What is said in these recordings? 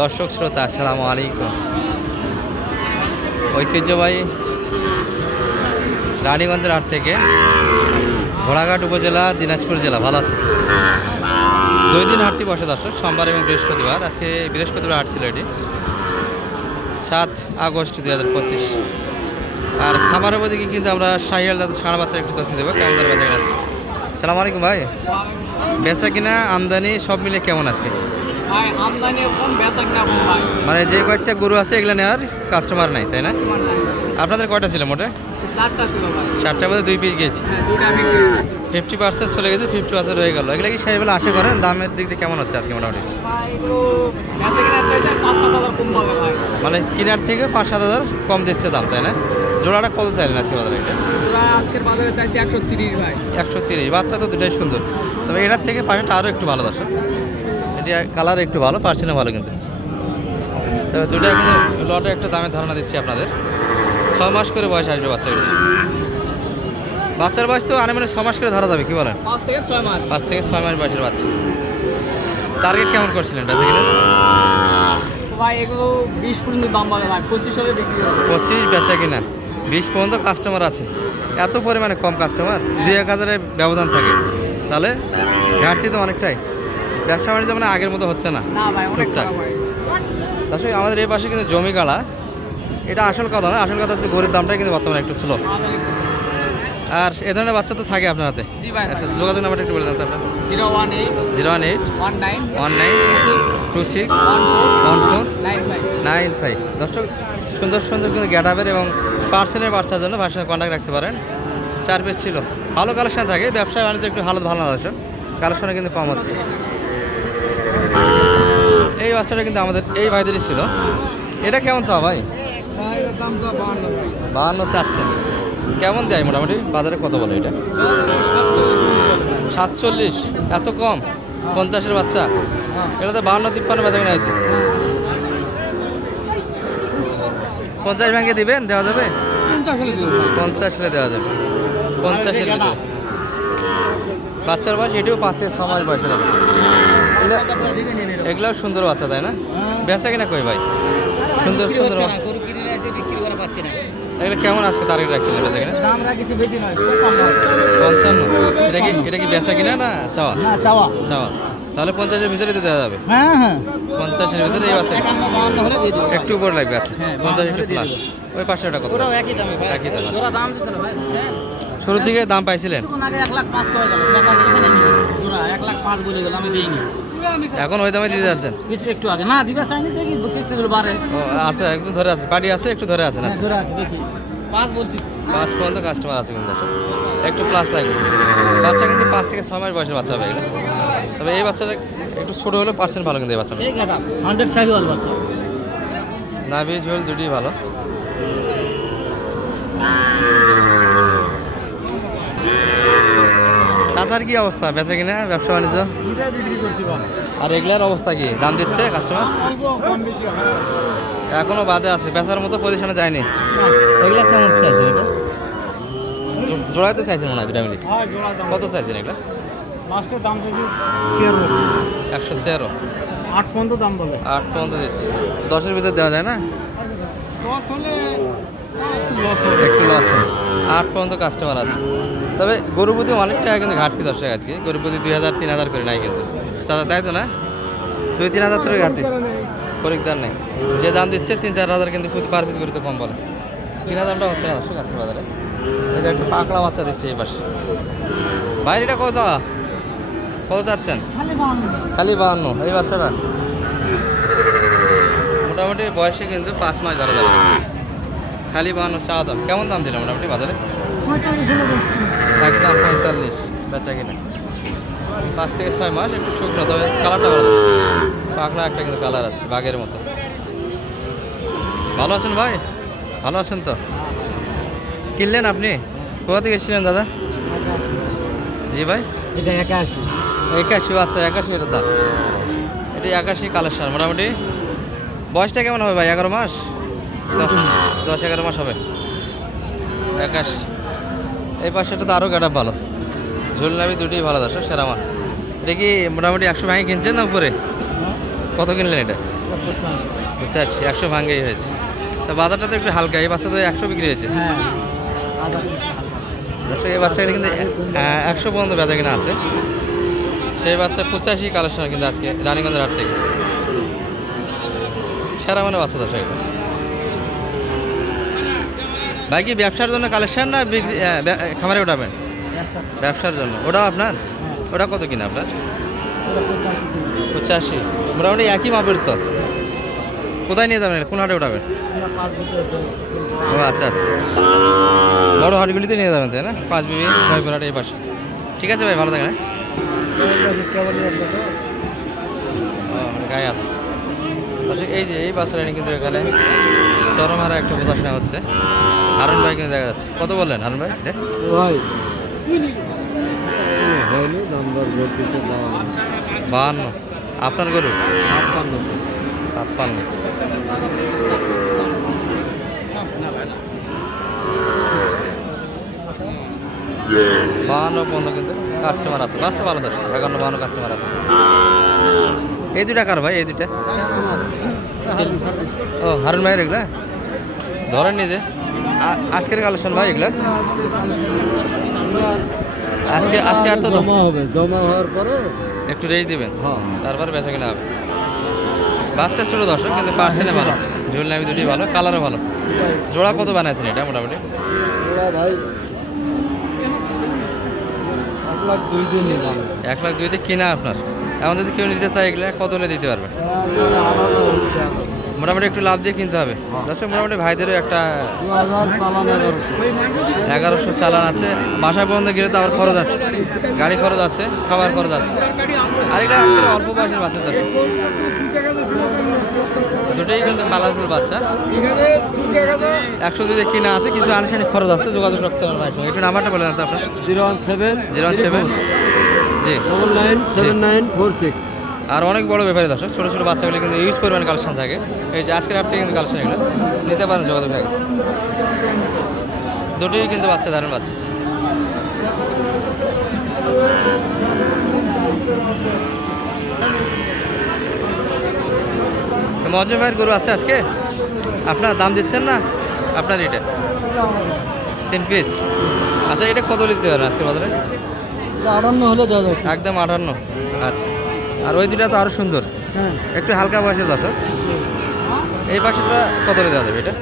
দর্শক শ্রোতা, আসসালামু আলাইকুম। ঐতিহ্যবাহী রানীগঞ্জের হাট থেকে ঘোড়াঘাট উপজেলা, দিনাজপুর জেলা, ভালো আছে দুই দিন হাটটি বসে দর্শক, সোমবার এবং বৃহস্পতিবার। আজকে বৃহস্পতিবার হাট ছিল এটি। সাত আগস্ট দুই হাজার পঁচিশ। আর খাবারের দিকে কিন্তু আমরা শাহিয়াল দাদা সারা বাচ্চার একটু তথ্য দেবো, কেমন বেচা যাচ্ছে সালাম আলাইকুম ভাই। বেচা কিনা, আমদানি, সব মিলে কেমন আজকে? মানে যে কয়েকটা গরু আছে এগুলো নেওয়ার কাস্টমার নাই তাই না? আপনাদের কয়টা ছিল মোটে? চারটা ছিল ভাই। চারটার মধ্যে দুই পিস গেছি ফিফটি পার্সেন্ট চলে গেছে ফিফটি পার্সেন্ট হয়ে গেল। এগুলো কি সেইবেলা আশা করেন? দামের দিক দিয়ে কেমন হচ্ছে আজকে মোটামুটি? মানে কিনার থেকে পাঁচ সাত হাজার কম দিচ্ছে দাম তাই না? জোড়াটা কত চাইলেন আজকে বাজারে এটা? আজকের বাজারে চাইছি একশো তিরিশ ভাই। একশো তিরিশ। বাচ্চা তো দুটাই সুন্দর। তবে এটার থেকে পাশেটা আরও একটু ভালো দর্শক। এটি কালার একটু ভালো পার্সেন্টও ভালো কিন্তু। তবে দুটো কিন্তু লটে একটা দামের ধারণা দিচ্ছি আপনাদের। ছ মাস করে বয়স আসবে বাচ্চাগুলো। বাচ্চার বয়স তো আনুমানিক ছ মাস করে ধরা যাবে কি বলেন? পাঁচ থেকে ছয় মাস। পাঁচ থেকে ছয় মাস বয়সের বাচ্চা। টার্গেট কেমন করছিলেন বেঁচে কিনে ভাই এগুলো বিশ পর্যন্ত দাম ভাই পঁচিশ হলে বিক্রি হবে। পঁচিশ বেচা কিনা? বিশ পর্যন্ত কাস্টমার আছে। এত পরিমাণে কম কাস্টমার দুই এক হাজারের ব্যবধান থাকে। তাহলে ঘাটতি তো অনেকটাই। ব্যবসা বাণিজ্য মানে আগের মতো হচ্ছে না। টুকটাক। দর্শক আমাদের এই পাশে কিন্তু জমি গাড়া এটা আসল কথা না আসল কথা হচ্ছে গরিব দামটাই কিন্তু বর্তমানে একটু স্লো আর এ ধরনের বাচ্চা তো থাকে আপনার হাতে? আচ্ছা যোগাযোগ নাম্বারটা একটু বলে দেন আপনার zero one eight zero one eight one nine one nine two six one four nine five. দর্শক সুন্দর সুন্দর কিন্তু গ্যাটাবের এবং পার্সেলের বাচ্চার জন্য ভাষার কন্ট্যাক্ট রাখতে পারেন। চার পিস ছিল। ভালো কালেকশন থাকে ব্যবসা বাণিজ্য একটু হালত ভালো না দর্শক। কালেকশনে কিন্তু কম হচ্ছে। এই বাচ্চাটা কিন্তু আমাদের, এই ভাইদেরই ছিল। এটা কেমন চাও ভাই? বাহান্ন চাচ্ছেন কেমন দেয় মোটামুটি? বাজারে কত বলে এটা? সাতচল্লিশ। এত কম? পঞ্চাশের বাচ্চা? এটা তো বাহান্ন তিপ্পান্ন বেচা কেনা হয়েছে। পঞ্চাশ ভাঙে দিবেন? দেওয়া যাবে? পঞ্চাশ হলে দেওয়া যাবে। পঞ্চাশ ভিতরে বাচ্চার বয়স এটিও পাঁচ থেকে ছ মাস বয়সে হবে। এগুলাও সুন্দর বাচ্চা তাই না? বেচা কিনা কই ভাই? সুন্দর সুন্দর এগুলো কেমন আজকে টার্গেট রাখছিলেন বেচা কিনা? দাম রাখিছি বেশি নয় পঁচপান্ন পঞ্চান্ন। এটা কি এটা কি বেচা কিনা না চাওয়া? না চাওয়া। চাওয়া। তাহলে পঞ্চাশের ভিতরে তো দেওয়া যাবে। হ্যাঁ হ্যাঁ। পঞ্চাশের ভিতরে এই বাচ্চা একটু উপর লাগবে আচ্ছা। হ্যাঁ, পঞ্চাশ একটু প্লাস ওই পাঁচশো টাকা কত? একই দামে একই দাম, আচ্ছা। দাম শুরুর দিকে দাম পাইছিলেন? লাখ পাঁচ করে গেল এক লাখ পাঁচ বলে গেল আমি দিইনি। এখন ওই দামে দিতে যাচ্ছেন? একটু আগে। না দিবে চাইনি দেখি কিস্তিগুলো বাড়ে। আচ্ছা একটু ধরে আছে। পার্টি আছে একটু ধরে আছেন হ্যাঁ আচ্ছা। জোড়া আছে দেখি। পাঁচ বলতিস। পাঁচ পর্যন্ত কাস্টমার আছে কিন্তু একটু প্লাস লাগবে। বাচ্চা কিন্তু পাঁচ থেকে ছয় মাস বয়সের বাচ্চা হবে তবে এই বাচ্চাটা একটু ছোটো হলে পার্সেন্ট ভালো কিন্তু এই বাচ্চাটা। হান্ড্রেড শাহিওয়াল বাচ্চা। নাভি ঝোল দুটি ভালো। চাচার কি অবস্থা? বেচা কিনা ব্যবসা বাণিজ্য? আর এগুলার অবস্থা কি? দাম দিচ্ছে কাস্টমার এখনও বাদে আছে বেচার মতো পজিশনে যায়নি। এগুলা কেমন চাইছেন এটা জো- জোড়াইতে চাইছেন মনে হয় দুটা হ্যাঁ কত চাইছেন এগুলা? লাস্টের দাম চাইছি তেরো। একশো তেরো। আট পর্যন্ত দাম বলে। আট পর্যন্ত দিচ্ছে। দশের ভিতরে দেওয়া যায় না? দশ হলে একটু আট পর্যন্ত কাস্টমার আছে। তবে গরু প্রতি অনেক টাকা কিন্তু ঘাটতি দর্শক আজকে। গরু প্রতি দুই হাজার, তিন হাজার করে নাই কিন্তু। চাচা, তাই তো না? দুই, তিন হাজার করে ঘাটতি। খরিকদার নেই। যে দাম দিচ্ছে, তিন, চার হাজার কিন্তু প্রতি পার পিস গরুতে কম বলে। কিনা দামটা হচ্ছে না দর্শক আজকে বাজারে। এটা একটু পাকলা বাচ্চা দেখছি এই পাশে। বাইরে এটা কত? কত বাহান্ন খালি বাহান্ন। এই বাচ্চাটা? মোটামুটি বয়সে কিন্তু পাঁচ, মাস ধরা যাবে খালি বাহান্ন চাওয়া দাম কেমন দাম দিলাম মোটামুটি বাজারে? একদম পঁয়তাল্লিশ বেচা কিনা। পাঁচ থেকে ছয় মাস একটু শুকনো তবে কালারটা ভালো। পাকলা একটা কিন্তু কালার আছে বাঘের মতো। ভালো আছেন ভাই? ভালো আছেন তো? কিনলেন আপনি? কোথা থেকে এসেছিলেন দাদা? জি ভাই। এটা একাশি। একাশি আচ্ছা একাশি এটার দাম। এটি একাশি কালেকশন মোটামুটি। বয়সটা কেমন হবে ভাই এগারো মাস? দশ দশ এগারো মাস হবে। একাশ। এই পাশেটা তো আরও গাটা ভালো। ঝুল নাবি দুটোই ভালো দশ সেরা মাল। এটা কি মোটামুটি একশো ভাঙে কিনছেন না উপরে? কত কিনলেন এটা? পঁচাশি একশো ভাঙ্গেই হয়েছে। তা বাজারটা তো একটু হালকা এই বাচ্চা তো একশো বিক্রি হয়েছে? হ্যাঁ। দর্শক এই বাচ্চাগুলো কিন্তু একশো পর্যন্ত বেচা কিনা আছে। সেই বাচ্চা পঁচাশি কালেকশন কিন্তু আজকে রানীগঞ্জের হাট থেকে। সেরা মানে বাচ্চা দর্শক এগুলো। ভাই কি ব্যবসার জন্য কালেকশন না বিক্রি খামারে উঠাবেন? ব্যবসার জন্য। ওটাও আপনার? ওটা কত কিনা আপনার? পঁচাশি মোটামুটি একই মাপের তো। কোথায় নিয়ে যাবেন? কোন হাটে উঠাবেন? ও আচ্ছা আচ্ছা। বড় হাটগুলিতে নিয়ে যাবেন তাই না? পাঁচ বিবি নয়পুর হাট এই পাশে। ঠিক আছে ভাই ভালো থাকেন হ্যাঁ? গায়ে আছে। আচ্ছা এই যে এই বাসটা কিন্তু এখানে চরমহারা একটা বোঝাশোনা হচ্ছে। হারুন ভাই কিন্তু দেখা যাচ্ছে। কত বললেন হারুন ভাই? ভাই। হয়নি বলতেছে বাহান্ন। আপনার গরু? ছাপ্পান্ন ছাপ্পান্ন। বাহান্ন পর্যন্ত কিন্তু কাস্টমার আছে। বাচ্চা ভালো দশ একান্ন বাহান্ন কাস্টমার আছে। এই দুটা কার ভাই? এই দুটা ও হারুন ভাইয়ের এগুলা ধরেন নিজে আজকের কালেকশন ভাই এগুলা? আজকে আজকে এত জমা হবে জমা হওয়ার পরে একটু রেজ দিবেন? হ্যাঁ। তারপরে বেচা কিনা হবে। বাচ্চা ছোটো দর্শক কিন্তু পার্সেন্টে ভালো। ঝুল নামি দুটি ভালো কালারও ভালো। জোড়া কত বানাইছেন এটা মোটামুটি? ভাই এক লাখ দুইতে কিনা আপনার। এখন যদি কেউ নিতে চায় এগুলো কত হলে দিতে পারবে? মোটামুটি একটু লাভ দিয়ে কিনতে হবে। দর্শক মোটামুটি ভাইদেরও একটা এগারোশো চালান আছে। বাসায় পর্যন্ত গেলে তো আবার খরচ আছে। গাড়ি খরচ আছে খাবার খরচ আছে। আর এটা অল্প বয়সের বাচ্চা দর্শক। দুটোই কিন্তু কালারফুল বাচ্চা। একশো দুইতে কিনা আছে কিছু আনুষ্ঠানিক খরচ আছে যোগাযোগ রাখতে হবে সঙ্গে। একটু নাম্বারটা বলে না তো আপনার। Zero one seven zero one seven. জি। Double nine seven nine four six. আর অনেক বড় ব্যাপারে দর্শক ছোটো ছোটো বাচ্চাগুলো কিন্তু ইউজ পরিমাণ কালেকশন থাকে। এই যে আজকের হাট থেকে কিন্তু কালেকশন এগুলো। নিতে পারেন যোগাযোগ থাকে দুটোই কিন্তু বাচ্চা দারুণ বাচ্চা। মজা ভাইয়ের গরু আছে আজকে? আপনার দাম দিচ্ছেন না? আপনার এটা? তিন পিস আচ্ছা এটা কত দিতে পারেন আজকের বাজারে? আটান্ন হলে দেওয়া একদম আটান্ন। আচ্ছা। আর ওই দুটা তো আরও সুন্দর। হ্যাঁ। একটু হালকা বয়সের দর্শক। এই পাশেটা কত দেওয়া যাবে এটা?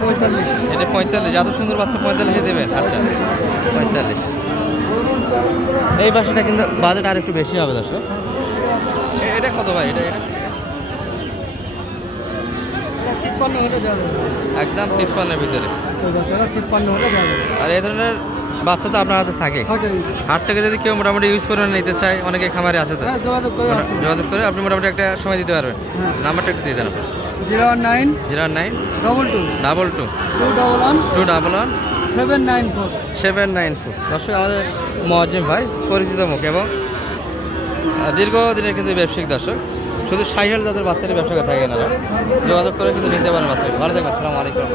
পঁয়তাল্লিশ। এটা পঁয়তাল্লিশ এত সুন্দর বাচ্চা পঁয়তাল্লিশে দেবেন। আচ্ছা পঁয়তাল্লিশ। এই কিন্তু বাজেট আর একটু বেশি হবে দর্শক। এ- এটা কত ভাই? এটা এটা? একদম তিপ্পান্নের ভিতরে। আর এই ধরনের বাচ্চা তো আপনার হাতে থাকে। হাট থেকে যদি কেউ মোটামুটি ইউজ করে নিতে চায় অনেকে খামারে আছে তো। হ্যাঁ যোগাযোগ করে যোগাযোগ করে আপনি মোটামুটি একটা সময় দিতে পারবেন। হ্যাঁ। নাম্বারটা একটু দিয়ে দেন zero one nine zero nine double two. Double two. Two double one two double one seven nine four. Seven nine four. দর্শক আমাদের মহাজিম ভাই পরিচিত মুখ এবং দীর্ঘদিনের কিন্তু ব্যবসায়িক দর্শক শুধু সাইহেল যাদের বাচ্চারা ব্যবসা করে থাকে না। যোগাযোগ করে কিন্তু নিতে পারেন বাচ্চাকে। ভালো থাকবেন আলাইকুম।